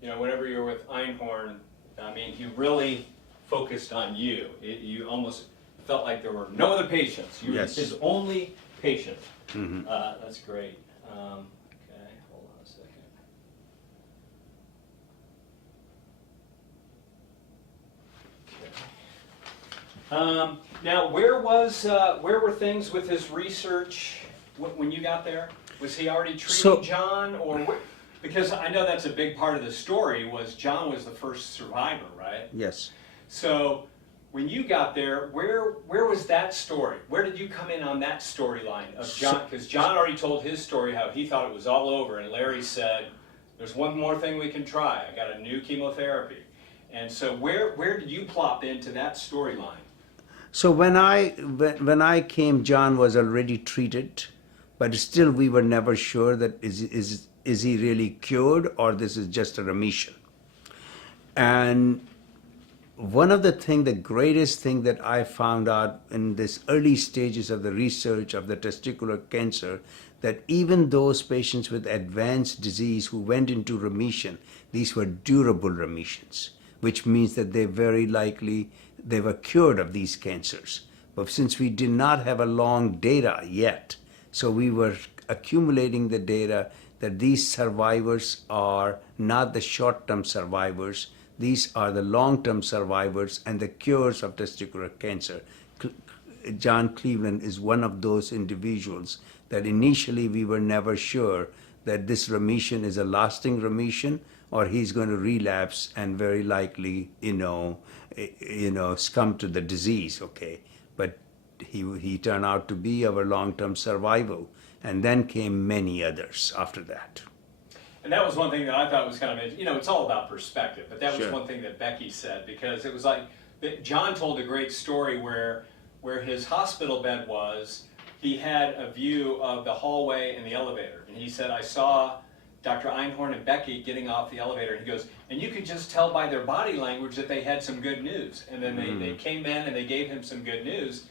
whenever you're with Einhorn, I mean, he really focused on you. You almost felt like there were no other patients. You were Yes. his only patient. Mhm. That's great. Okay, hold on a second. Okay. Now, where were things with his research when you got there? Was he already treating John, or because I know that's a big part of the story, was John was the first survivor, right? Yes. So when you got there, where was that story? Where did you come in on that storyline of John? Because John already told his story, how he thought it was all over, and Larry said, there's one more thing we can try. I got a new chemotherapy. And so where did you plop into that storyline? So when I came, John was already treated, but still we were never sure that is he really cured or this is just a remission. And one of the greatest thing that I found out in this early stages of the research of the testicular cancer, that even those patients with advanced disease who went into remission, these were durable remissions, which means that they were cured of these cancers. But since we did not have a long data yet, so we were accumulating the data that these survivors are not the short-term survivors, these are the long-term survivors and the cures of testicular cancer. John Cleveland is one of those individuals that initially we were never sure that this remission is a lasting remission or he's going to relapse and very likely, succumb to the disease, okay? But he turned out to be our long-term survival, and then came many others after that. And that was one thing that I thought was kind of, it's all about perspective, but that was Sure. one thing that Becky said, because it was like, John told a great story where his hospital bed was, he had a view of the hallway and the elevator, and he said, I saw Dr. Einhorn and Becky getting off the elevator, and he goes, and you could just tell by their body language that they had some good news, and then they came in and they gave him some good news.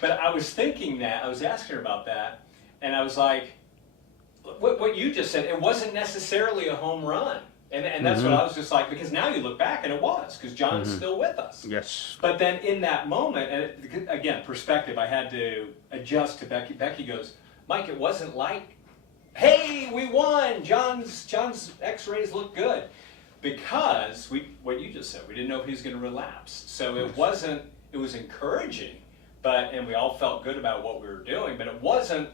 But I was thinking that, I was asking her about that, and I was like, what you just said, it wasn't necessarily a home run. And that's what I was just like, because now you look back and it was, because John's still with us. Yes. But then in that moment, and again, perspective, I had to adjust to Becky. Becky goes, Mike, it wasn't like, hey, we won, John's x-rays look good. Because what you just said, we didn't know if he was going to relapse. So it was encouraging, and we all felt good about what we were doing, but it wasn't.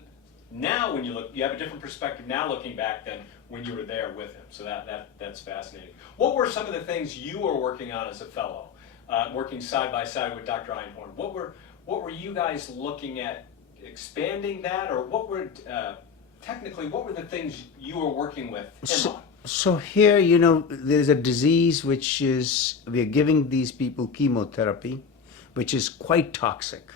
Now when you look, you have a different perspective now looking back than when you were there with him. So that's fascinating. What were some of the things you were working on as a fellow, working side by side with Dr. Einhorn? What were you guys looking at, expanding that, or what were the things you were working with him on? So here, there's a disease which is, we're giving these people chemotherapy, which is quite toxic.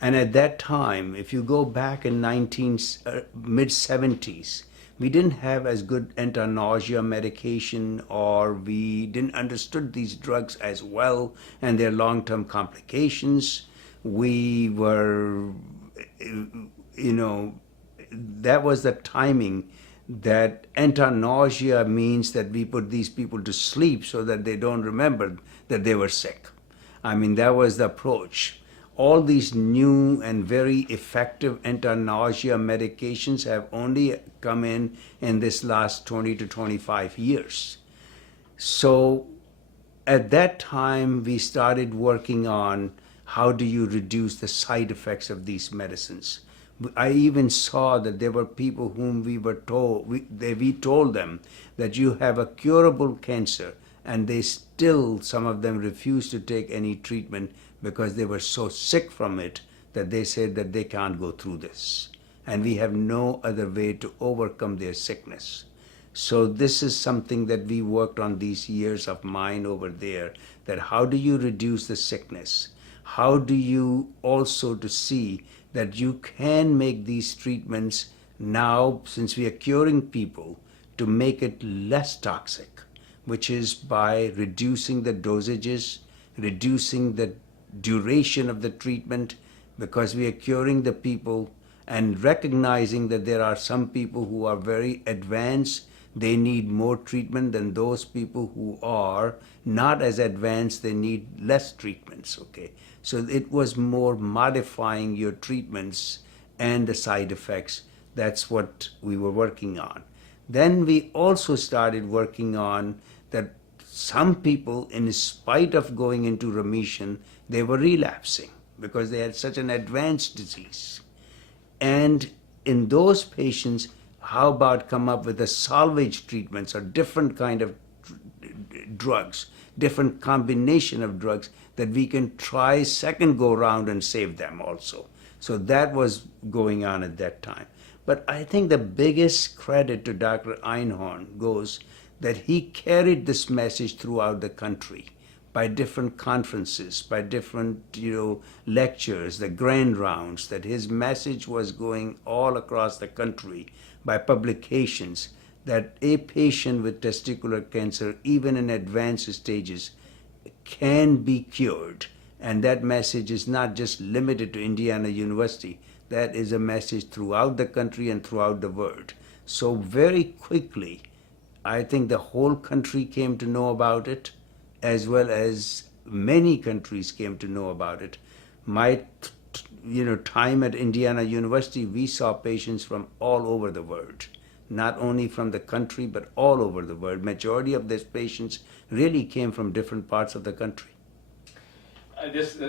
And at that time, if you go back in mid-70s, we didn't have as good anti-nausea medication, or we didn't understood these drugs as well and their long-term complications. We were, that was the timing that anti-nausea means that we put these people to sleep so that they don't remember that they were sick. I mean, that was the approach. All these new and very effective anti-nausea medications have only come in this last 20 to 25 years. So at that time, we started working on how do you reduce the side effects of these medicines. I even saw that there were people whom we told them that you have a curable cancer, and they still, some of them refused to take any treatment because they were so sick from it that they said that they can't go through this. And we have no other way to overcome their sickness. So this is something that we worked on these years of mine over there, that how do you reduce the sickness? How do you also to see that you can make these treatments now, since we are curing people, to make it less toxic, which is by reducing the dosages, reducing the duration of the treatment, because we are curing the people and recognizing that there are some people who are very advanced they need more treatment than those people who are not as advanced, they need less treatments, okay? So it was more modifying your treatments and the side effects. That's what we were working on. Then we also started working on that some people, in spite of going into remission, they were relapsing because they had such an advanced disease. And in those patients, how about come up with a salvage treatments or different kind of drugs, different combination of drugs that we can try second go round and save them also. So that was going on at that time. But I think the biggest credit to Dr. Einhorn goes that he carried this message throughout the country by different conferences, by different, lectures, the grand rounds, that his message was going all across the country by publications, that a patient with testicular cancer, even in advanced stages, can be cured. And that message is not just limited to Indiana University. That is a message throughout the country and throughout the world. So very quickly, I think the whole country came to know about it, as well as many countries came to know about it. My time at Indiana University, we saw patients from all over the world, not only from the country, but all over the world. Majority of these patients really came from different parts of the country. I just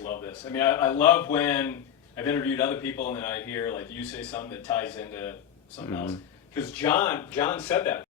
love this. I mean, I love when I've interviewed other people and then I hear like you say something that ties into something else. Because John said that.